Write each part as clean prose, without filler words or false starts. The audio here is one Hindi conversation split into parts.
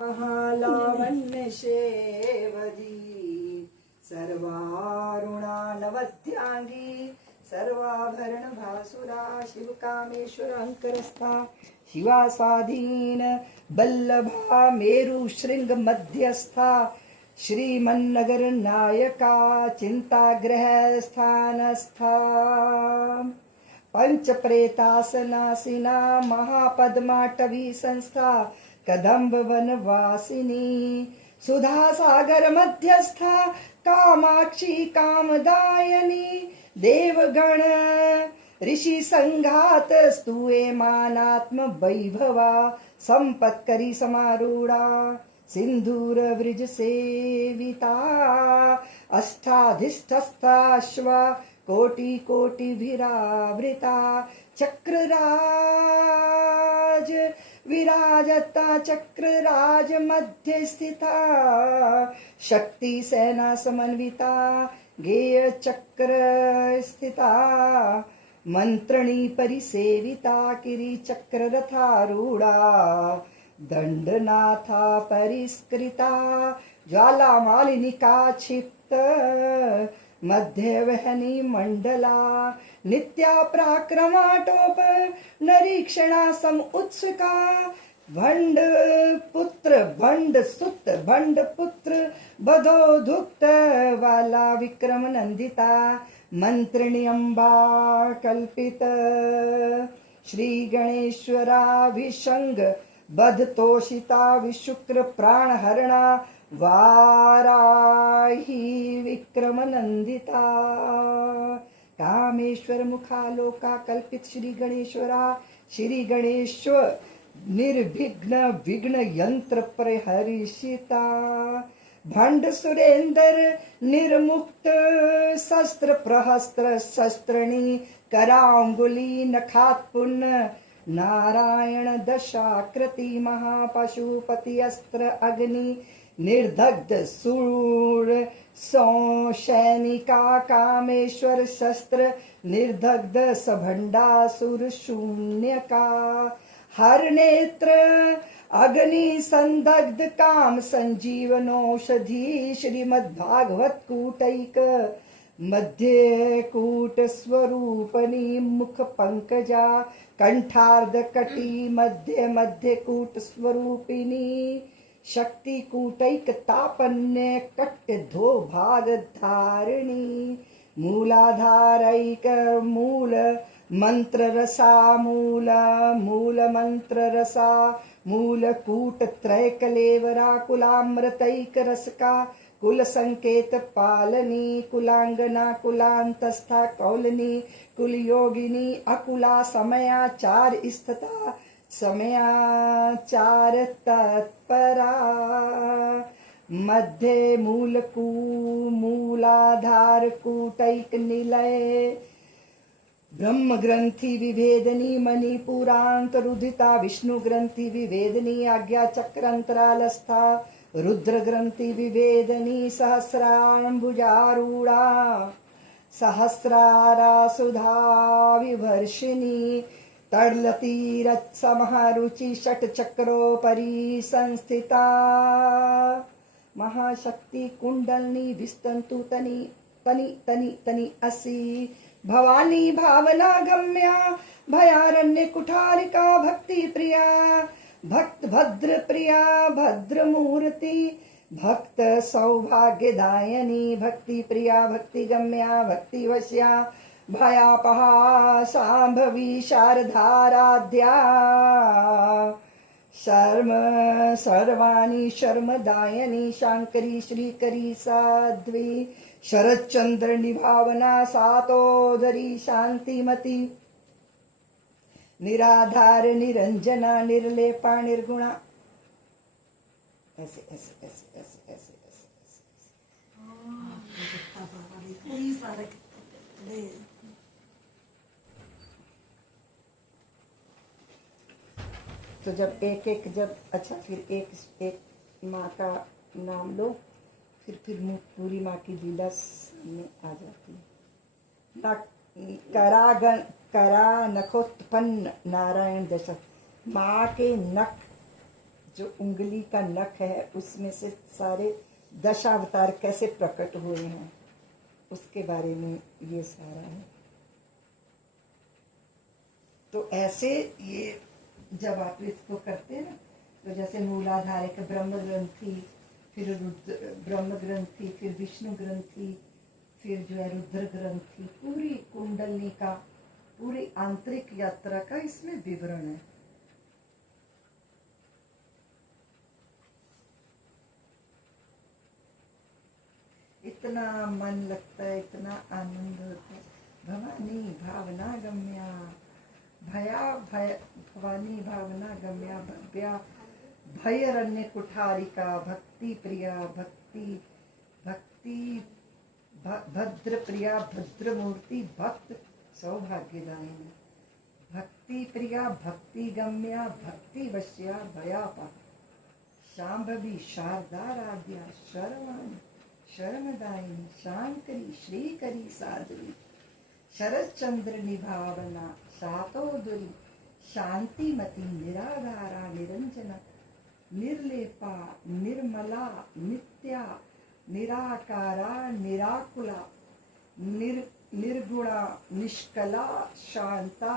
लावण्य शेवदी सर्वारुणानवध्यांगी सर्वाभरण भासुरा शिवकामेश्वर अंकरस्था शिवा स्वाधीन बल्लभा मेरु श्रृंग मध्यस्था श्रीमन्नगर नायका चिंताग्रह स्थानस्था पंच प्रेतासनासिना महापद्माटवी संस्था कदम्ब वनवासिनी सुधा सागर मध्यस्था कामाक्षी कामदायनी देवगण ऋषि संघात स्तुए मानात्म वैभवा संपत्करी समारूढ़ा सिंधूर व्रज सेविता अष्टाधिष्ठस्थाश्वा कोटि कोटि विरावृता चक्रराज विराजता चक्रराज मध्य स्थिता शक्ति सेना समन्विता गेय चक्र स्थिता मंत्रणी परिसेविता किरी चक्र रथारूढ़ा दंडनाथा परिष्कृता ज्वाला मालिनिका क्षिप्त मध्य वहनी मंडला नित्या पराक्रमाटोप नरीक्षणा सम उत्सुका भंड पुत्र बधो धुक्त वाला विक्रम नंदिता मंत्रिणी अम्बा कल्पित श्री गणेश्वरा विशंग बध तोषिता विशुक्र प्राण हरणा वाराही विक्रम नंदिता कामेश्वर मुखालोका कल्पित श्री गणेश्वर निर्विघ्न विघ्न यंत्र प्रहर्षिता भंड सुरेंद्र निर्मुक्त शस्त्र प्रहस्त्र शस्त्रणी करांगुली नखात पुण्य नारायण दशाकृति महापशुपति अस्त्र अग्नि निर्दग्ध सूर सैनिका कामेश्वर शस्त्र निर्दग्ध सभंडासुर शून्य का हर नेत्र अग्नि संदग्ध काम संजीवनौषधि श्रीमद्भागवत कूटैक मध्य कूट स्वरूपनी मुख पंकजा कंठार्ध कटी मध्य कूट स्वरूपिणी शक्ति कूटैक तापन्य कट्ट धो भाग धारिणी मूलाधारैक मूल मंत्र रसा मूल मंत्र रसा मूल कूट त्रय कलेवरा कुलामृतैक रसका कुल संकेत पालनी कुलांगना कुलांतस्था कौलनी कुल योगिनी अकुला समयाचार स्थिता समयाचार तत्परा मध्य मूलाधार कूटैक निलय ब्रह्म ग्रंथि विभेदनी मणिपुरांत रुधिता विष्णु ग्रंथि विभेदनी आज्ञा चक्रांतरालस्था रुद्र ग्रंथि विभेदनी सहस्रांबुजारूढ़ा सहस्रारा सुधा विवर्षिणी तड़लतीरत्समरुचि षट चक्रोपरि संस्थिता महाशक्ति कुंडलनी विस्तंतु तनि तनि तनि तनि असि भवानी भावना गम्या भयारण्य कुठारिका भक्ति प्रिया भक्त भद्र प्रिया भद्र मूर्ति भक्त सौभाग्यदायनी भक्ति प्रिया भक्ति गम्या भक्ति वश्या भयापहा शांभवी शारदाराध्या शर्म सर्वाणी शर्मदायनी शांकरी श्रीकरी साध्वी शरच्चंद्र निभावना सातोदरी शांतिमती निराधार निरंजना निर्लेपा निर्गुणा ऐसे ऐसे ऐसे ऐसे ऐसे ऐसे तो जब जब अच्छा फिर एक माँ का नाम लो फिर पूरी माँ की लीला सामने आ जाती है। करा नखोत्पन्न नारायण दशक माँ के नख जो उंगली का नख है उसमें से सारे दशावतार कैसे प्रकट हुए हैं उसके बारे में ये सारा है। तो ऐसे ये जब आप इसको करते हैं ना, तो जैसे मूलाधार एक ब्रह्म ग्रंथि, फिर रुद्र ब्रह्म ग्रंथि, फिर विष्णु ग्रंथि, फिर जो है रुद्र ग्रंथि, पूरी कुंडली का, पूरी आंतरिक यात्रा का इसमें विवरण है। इतना मन लगता है, इतना आनंद होता है। भवानी भावना गम्या भया भय, भवानी भावना गम्या भव्या भयरण्य कुठारिका भक्ति प्रिया भक्ति भक्ति भद्र प्रिया भद्र मूर्ति भक्त सौभाग्यदायिनी भक्ति प्रिया भक्ति गम्या भक्ति वश्या भयापा शांभवी शारदाराध्या शर्वाणी शर्मदायिनी शांकरी श्रीकरी साध्वी शरच्चंद्र निभावना शातोदुरी शांतिमती निराधारा निरंजना निर्लेपा निर्मला नित्या निराकारा निराकुला निर्गुणा निष्कला शांता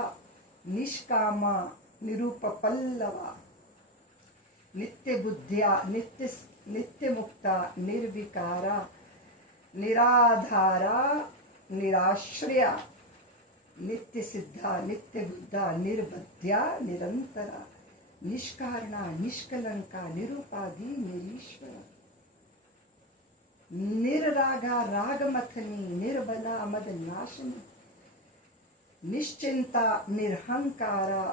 निष्कामा निरूपपल्लवा नित्य बुद्ध्या नित्य मुक्ता निर्विकारा निराधारा निराश्रया नित्य सिद्धा नित्य बुद्धा निर्बध्या निरंतरा निष्कारणा निष्कलंका निरुपाधि निरीश्वरा निर्रागा रागमथनी निर्बला मद नाशिनी निश्चिंता निर्हंकारा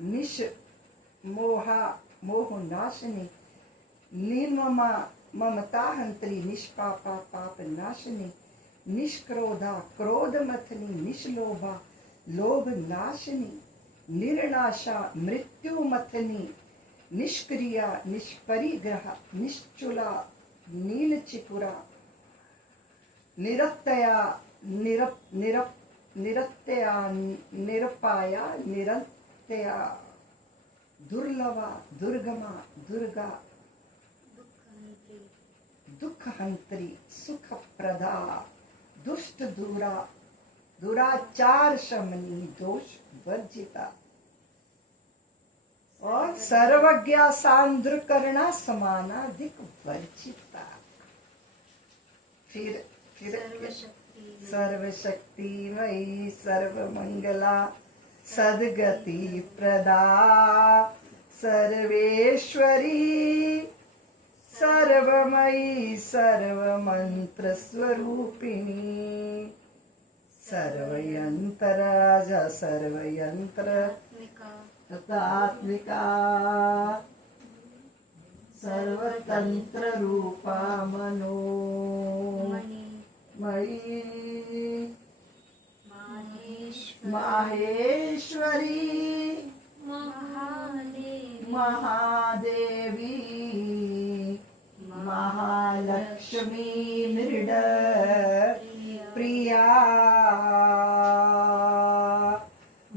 निष्मोहा मोह नाशिनी निर्ममा ममता हंत्री निष्पापा पाप नाशिनी निष्क्रोधा क्रोध मथनी निष्लोभा लोभ नाशिनी निर्नाशा मृत्यु मथनी निष्क्रिया निष्परिग्रह निश्चुला नीलचिपुरा निरतया निरतया निरपाया निरतया दुर्लभा दुर्गमा दुर्गा दुख हंत्री सुख प्रदा दुष्ट दूरा दुराचार शमनी दोष वर्जिता और सर्वज्ञा सांद्र करना समाना दिक वर्जिता। फिर सर्वशक्ति मयी सर्वमंगला सद्गति प्रदा सर्वेश्वरी सर्वमयी सर्वमंत्र स्वरूपिणी सर्वयंत्र सर्वयंत्र तथात्मिका सर्वतंत्र रूपा मनो मयी माहेश्वरी महादेवी महालक्ष्मी मृड प्रिया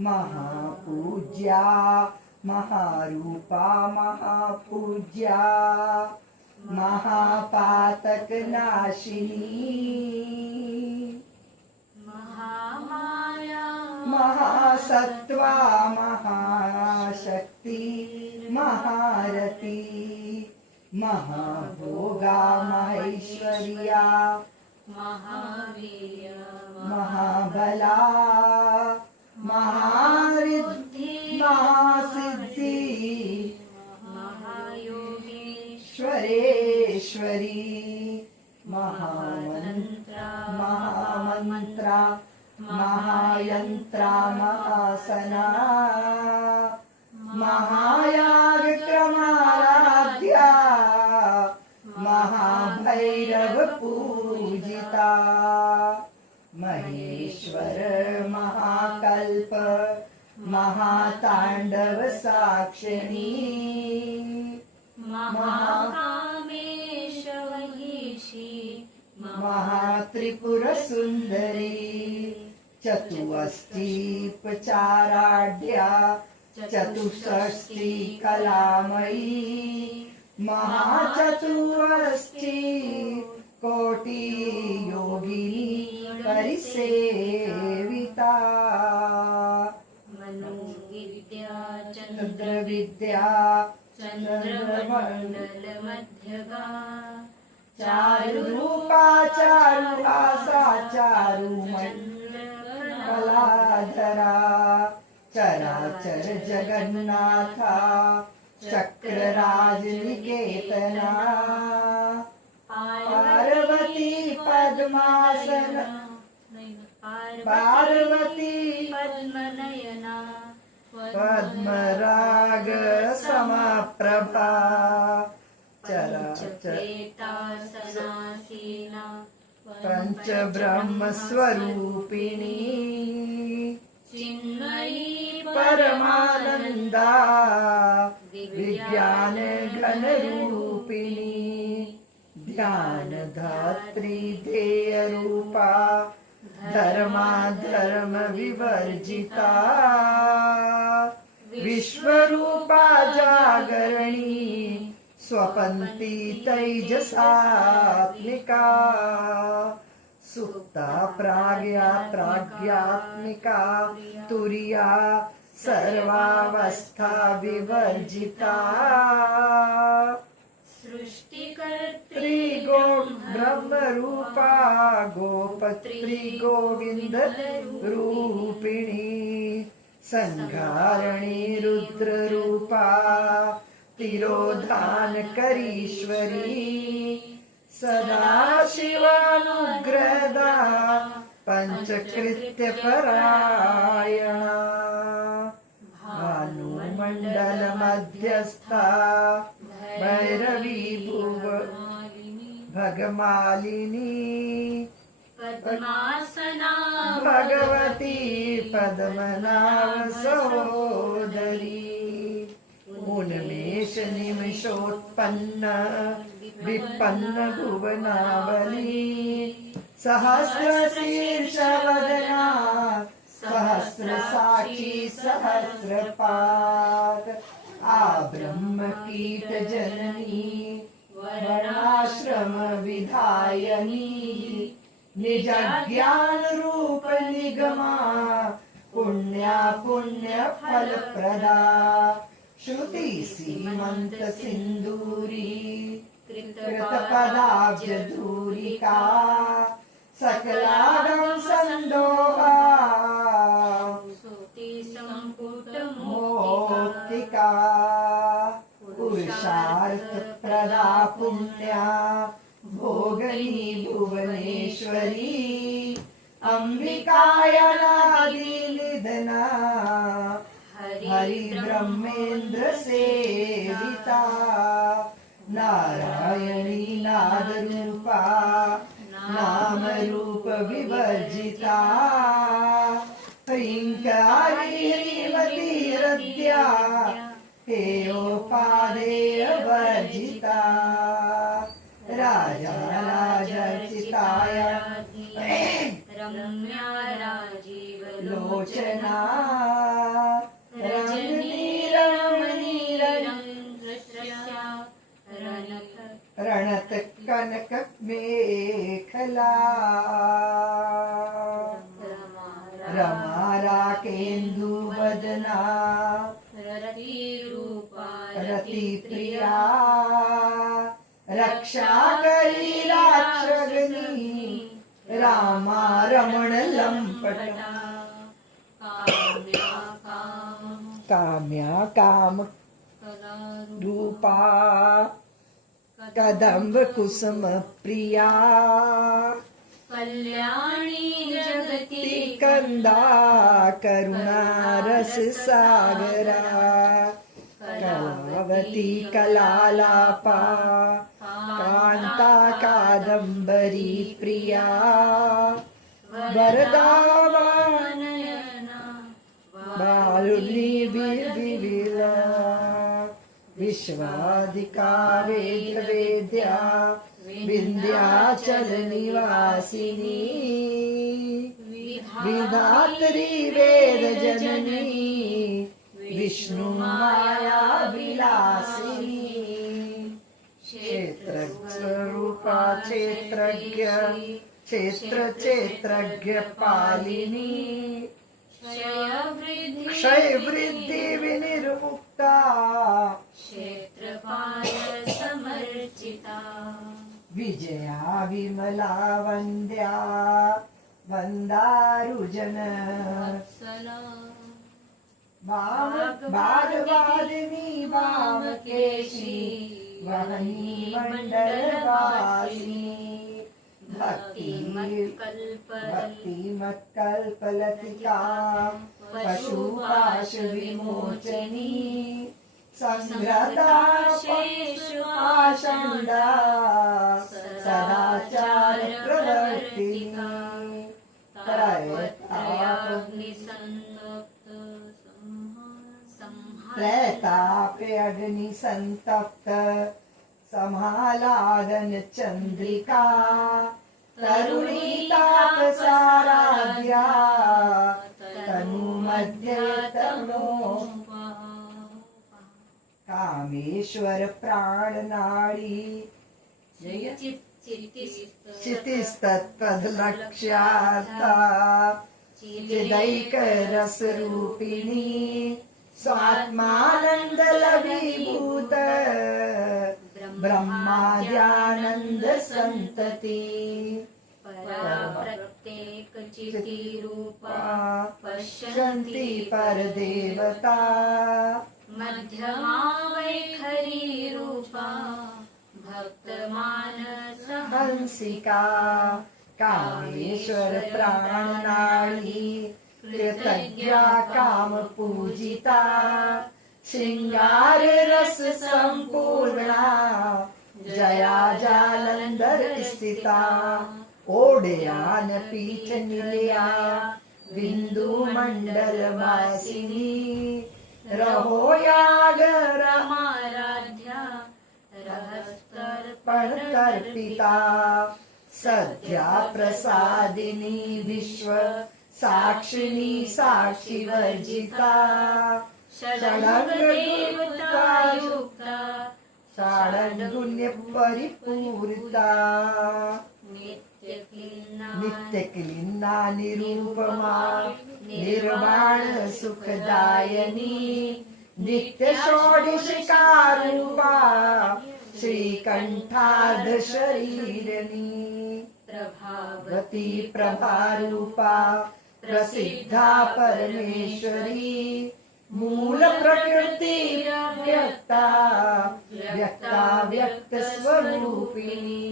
महापूज्या महारूपा महापूज्या महापातक नाशिनी महासत्वा महाशक्ति महारती महाभोगा महेश्वर्या महाबला महारिद्धि महासिद्धि महायोगेश्वरेश्वरी महामंत्रा महायंत्रा महासना महायागक्रमाराध्या महाभैरव पूजिता महेश्वर महाकल्प महातांडव साक्षिणी महाकामेश वहीशी महात्रिपुर सुंदरी चतुष्टीपचाराढ्या चतुष्षष्टि कलामयी महाचतुरस्ति कोटि योगिनी परिसेविता मनोविद्या चंद्र विद्या चंद्रमंडल मध्यगा चारु रूपा चारु आसा चारु कलाधरा चराचर जगन्नाथा चक्रराज निकेतना पार्वती पद्मासन पार्वती पद्मनयना पद्मराग समप्रभा चराचर प्रेतासनासीना पंच ब्रह्म स्वरूपिणी चिन्मयी परमानंदा विज्ञान घन रूपिणी ध्यान धात्री ध्येय रूपा धर्मा धर्म विवर्जिता विश्वरूपा जागरणी स्वपन्ती तैजसात्मिका सुप्ता प्राज्ञात्मिका तुर्या सर्वावस्था विवर्जिता सृष्टिकर्त्री ब्रह्म रूपा गोपत्री गोविंद रूपिणी संघारणी रुद्र रूपा तिरोधान करीश्वरी सदा शिवानुग्रहदा पंचकृत्य परायणा भानुमंडल मध्यस्था भैरवी भुव भगमालिनी पद्मासना भगवती पद्मनाभ सहोदरी उन्मेष निमिषोत्पन्न विपन्न भुवनावली सहस्र शीर्ष वदना सहस्र साक्षी सहस्रपाद आ ब्रह्म कीट जननी वर्णाश्रम विधायनी निज ज्ञान रूप निगमा पुण्या पुण्य फल प्रदा श्रुति सीमंत सिंदूरी कृत पदाब्ज धूरिका सकलागम संदोहा सुति संपुट मोक्तिका पुरुषार्थ प्रदा पुण्या भोगनी भुवनेश्वरी अंबिकायनादि निधना हरि ब्रह्मेन्द्र सेविता नारायणी नाद रूपा नाम रूप विवर्जिता ह्रींकारी ह्रीमती हृद्या हेयोपादेय वर्जिता राजा राजर्चिताया रम्या राजीव लोचना रजनी रमणी रणत कनक मेखला रमा राकेन्दु वदना रति प्रिया रक्षा करी राक्षगनी रामा रमण लंपटा काम्या काम रूपा कदम्ब कुसुम प्रिया कल्याणी जगती कंदा करुणा रस सागरा कलावती कलालापा कांता कादंबरी प्रिया वरदावानयना बालुनी विविला विश्वाधिका वेद वेद्या विंध्याचल निवासिनी विधात्री वेद जननी विष्णु माया विलासिनी क्षेत्र स्वरूपा क्षेत्रज्ञ क्षेत्रज्ञ पालिनी क्षय वृद्धि विनिर्मुक्ता क्षेत्रपाल समर्चिता विजया विमला वन्द्या वन्दारुजन वत्सला बालवादिनी वामकेशी वहनी मण्डलवासिनी भक्तिमत्कल्पलतिका पशुपाशविमोचनी संग्रहदा शेषपाषण्डा सदाचार प्रवर्तिनी त्रैताप्य अग्निसंतप्त समालादन चंद्रिका तरुणी तापसाराध्या तनु मध्य तनो कामेश्वर प्राणनाड़ी चितिस्तत्पदलक्ष्यार्था चिदैक रसरूपिणी स्वात्मानंद लवीभूत ब्रह्माद्यानंद संतति प्रत्येक चिति रूपा पश्यन्ति परदेवता मध्यमा वैखरी रूपा भक्तमानस हंसिका कामेश्वर प्राणनाड़ी कृतज्ञा काम पूजिता श्रृंगार रस संपूर्णा जया जालंधर स्थिता ओडयान पीठ निलया बिंदु मंडल वासिनी रहो याग रमाराध्या पण तर्पिता सद्या प्रसादिनी विश्व साक्षिणी साक्षी वर्जिता षडंग देवता युक्ता षडंगुण्य परिपूरिता नित्य क्लीना निरूपमा निर्वाण सुखदायनी नित्य षोडशिका रूपा श्रीकंठार्ध शरीरनी प्रभावती प्रभारूपा प्रसिद्धा परमेश्वरी मूल प्रकृति व्यक्ता व्यक्ता व्यक्त स्वरूपिणी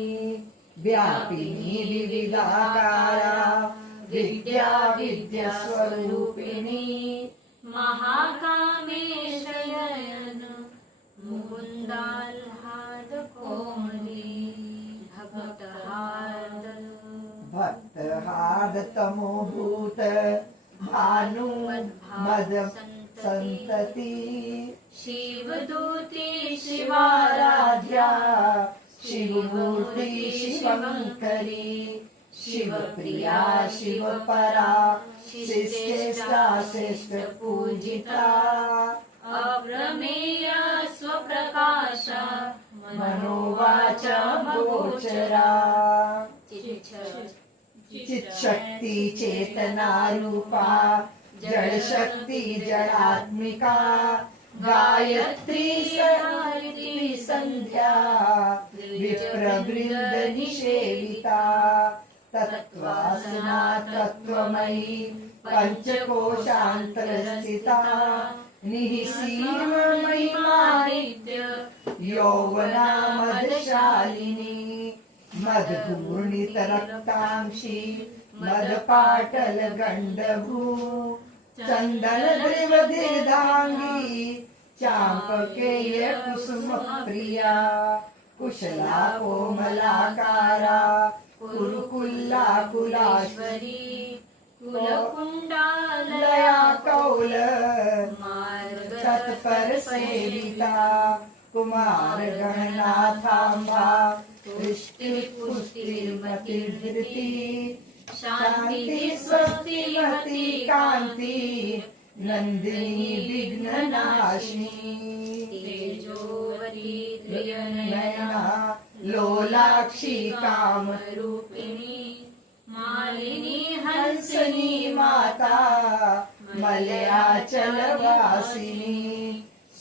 व्यापिनी विविधाकारा विद्या विद्या स्वरूपिणी महाकामेशयन मुकुंदाल्हाद कोमली भक्तहार्द तमोभूत भानु मद संतति शिवदूती शिवाराध्या शिवमूर्ति शिवंकरी शिवप्रिया शिवपरा श्रेष्ठा श्रेष्ठ पूजिता अप्रमेया स्वप्रकाशा मनोवाचा गोचरा चित्शक्ति चेतना रूपा जड़ शक्ति जड़ात्मिका गायत्री सावित्री संध्या विप्रवृंद निषेविता तत्वासना तत्वमयी पंचकोशांतर स्थिता निःसीम महिमानित्य यौवना मदशालिनी मदघूर्णित रक्तांशी मदपाटल गंडभू चंदन द्रिव दीर्घांगी चांपकेय कुसुम प्रिया कुशला कोमलाकारा कुरुकुल्ला कुलाश्वरी कुलकुंडालया कौल मार्ग तत्पर सेविता कुमार गणनाथांबा पुष्टि पुष्टिर्मतिर्धृति शांति स्वस्तिमति कांति नंदिनी विघ्ननाशिनी तेजोवती त्रिनयना नयना लोलाक्षी कामरूपिणी मालिनी हंसनी हंसनी माता मलयाचलवासिनी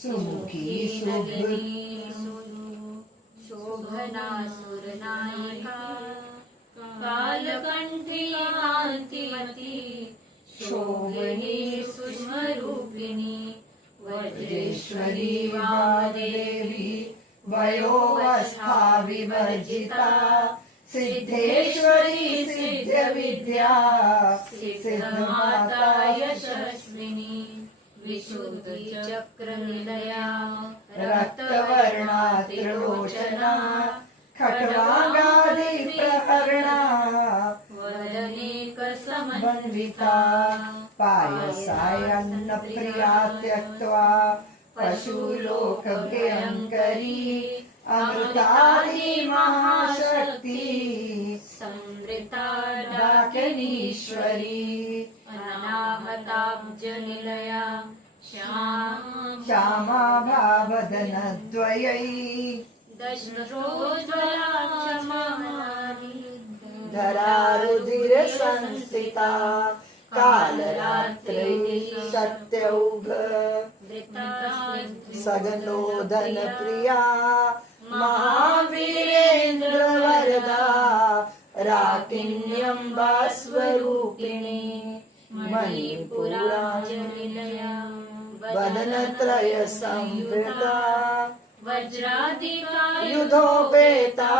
सुमुखी सुभृ शोभना सुरनायिका कालकंठी कांतिमती शोभनी सूक्ष्मरूपिणी वज्रेश्वरी वामदेवी वयोवस्था विवर्जिता सिद्धेश्वरी सिद्धविद्या सिद्धमाता यशस्विनी विशुद्धि चक्र निलया रक्तवर्णा त्रिलोचना खट्वांगादि प्रहरणा वदनेक समन्विता वन्विता पायसायन्न प्रिया त्यक्त्वा पशुलोकभयङ्करी अमृतादि महाशक्ति समृता डाकिनीश्वरी अनाहताब्ज निलया श्यामा भावदनद्वयै धरारुधिर संस्थिता कालरात्रि सत्यौघ सगनोदन प्रिया महावीरेन्द्र वरदा राकिन्यम्बा स्वरूपिणी मणिपुराजनिलया वदनत्रय संवृता वज्रादिका युधोपेता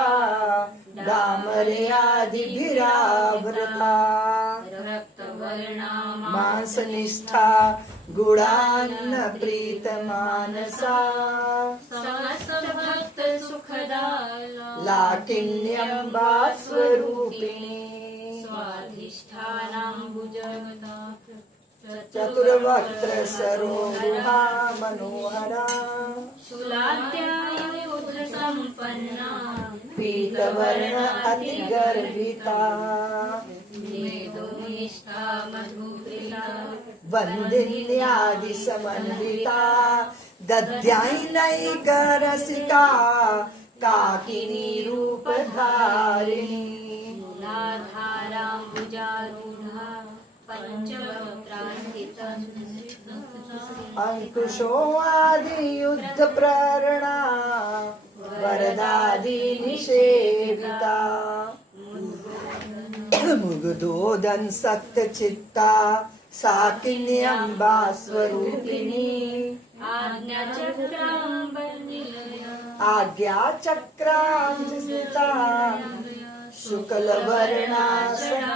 डामर्यादिभिरावृता रक्तवर्णा मांसनिष्ठा गुणान्न प्रीतमानसा समस्त भक्त सुखदा लाकिन्यम्बा स्वरूपिणी स्वाधिष्ठानाम्बुजगता चतुर्वक्त्र सरोरुहा मनोहरा शूलाद्यायुध संपन्ना पीतवर्ण अतिगर्विता वेदोनिष्ठा मधुप्रिया वन्दिन्यादि समन्विता दध्यायनैकरसिका काकिनी रूपधारिणी मूलाधाराम्बुजारूढा पञ्चवक्त्रास्थितम् अंकुशो आदि युद्ध प्रेरणा वरदादि निषेविता मुग्धोदन सत्य चित्ता साकिन्यम्बा स्वरूपिणी आज्ञा चक्रांजिता शुक्ल वर्णासना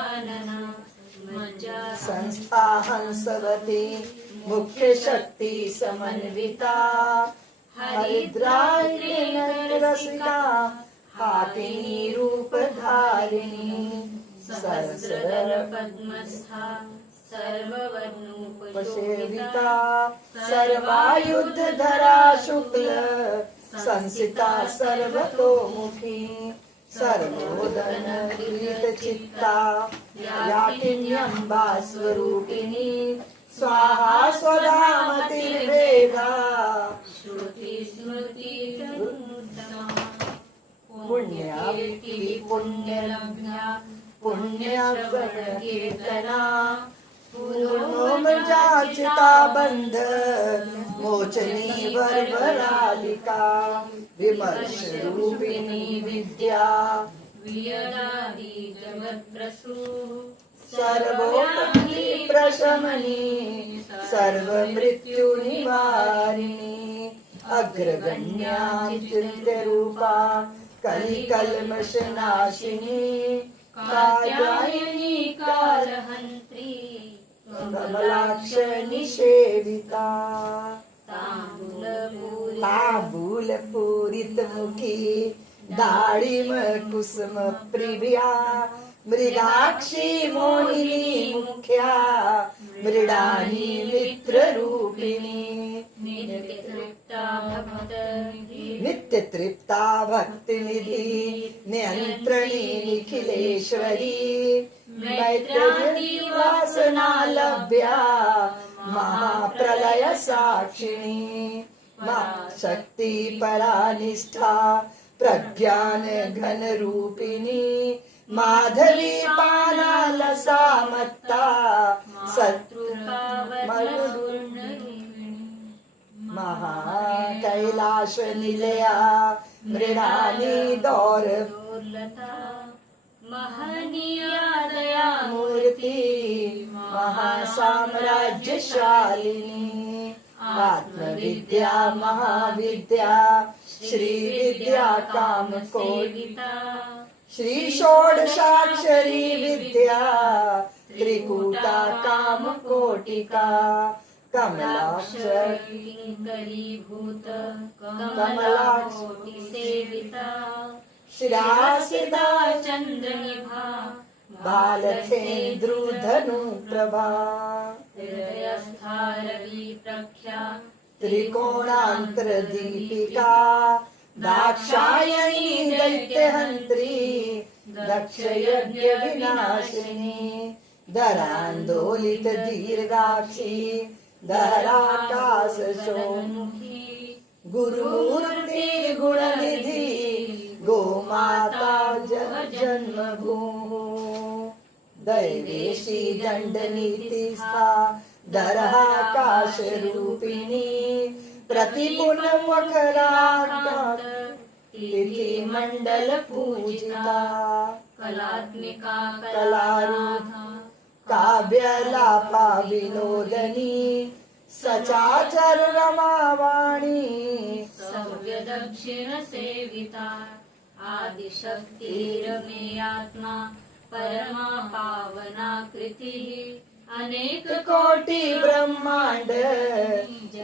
संस्था हंसवती मुख्य शक्ति समन्विता हरिद्रारसिका हाकिनी रूपधारिणी सरसर पद्मस्था सर्ववर्णोपसेविता सर्वायुधधरा शुक्ल संसिता सर्वतोमुखी सर्वोदन चित्ता याकिन्यम्बा स्वरूपिणी स्वाहा स्वधामतिर्वेदा श्रुति स्मृति पुण्यकीर्ति पुण्यलब्ध्या पुण्यकीर्तना पूर्णोमजाचिता बंध मोचनी वरवरालिका विमर्श रूपिणी विद्या वियदादि जगत्प्रसू सर्वोपि प्रशमनी सर्वमृत्युनिवारिणी अग्रगण्या चिन्त्यरूपा कलिकल्मषनाशिनी कात्यायनी कालहन्त्री कमलाक्ष निषेविता ताम्बूलपूरी तांबूल पूरित मुखी दाळिम कुसुम प्रिया मृगाक्षी मोहिनी मुख्या मृडानी मित्र रूपिणी नित्य तृप्ता भक्ति निधि नियंत्रणी निखिलेश्वरी मैत्री वासना लभ्या महाप्रलय साक्षिणी शक्ति परानिष्ठा प्रज्ञान घन रूपिणी माधवी पानालसा मत्ता महाकैलाश निलया मृणाली दौरलता महनीया दया मूर्ति महासाम्राज्यशालिनी आत्मविद्या महाविद्या श्री विद्या काम सेविता श्री षोडशाक्षरी विद्या त्रिकूटा काम कोटिका कमलाक्ष किंकरीभूत कमलाकोटि सेविता श्रासिता चंद्रनिभा बालकेन्द्रुधनु प्रभा हृदयस्था रवि प्रख्या त्रिकोणांतर दीपिका दाक्षायणी दैत्यहंत्री दक्ष यज्ञ विनाशिनी धरांदोलित दीर्घाक्षी धराकाश शोमुखी गुरुर्ति गुणनिधि गोमाता जन्मभू दैवेशी दंडनीतिस्था धराकाश रूपिणी प्रतिपुनमखराकाश तिथि मंडल पूजिता कलात्मिका कलारूढ़ा काव्यलापा विनोदनी सचाचर रमावाणी सव्य दक्षिण सेविता आदिशक्तिरमे आत्मा परमा पावना कृति अनेक कोटि ब्रह्मांड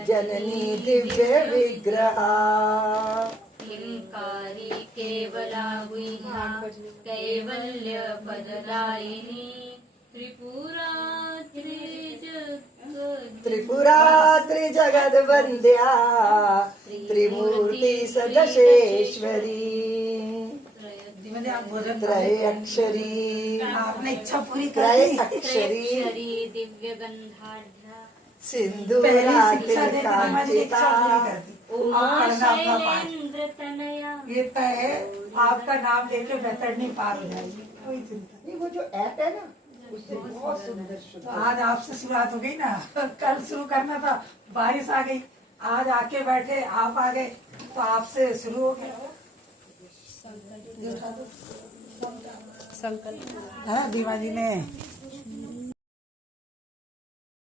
जननी दिव्य विग्रहा किंकारी केवला गुह्या कैवल्य पददायिनी त्रिपुरा त्रिजगद वंद्या त्रिमूर्ति सदशेश्वरी त्रयक्षरी आपने इच्छा पूरी कर दी। त्रयक्षरी दिव्य गंधाढ्या सिंधुरातिकांचिता उमा शैलेंद्र तनया। ये तय है, आपका नाम लेके बैतरणी पार हो जाएगी, कोई चिंता नहीं। वो जो ऐप है ना उससे बहुत सुंदर तो शुद्ध आज आपसे शुरुआत हो गई ना कल शुरू करना था, बारिश आ गई, आज आके बैठे आप आ गए तो आपसे शुरू हो गया। संकल्प हाँ दीवा जी ने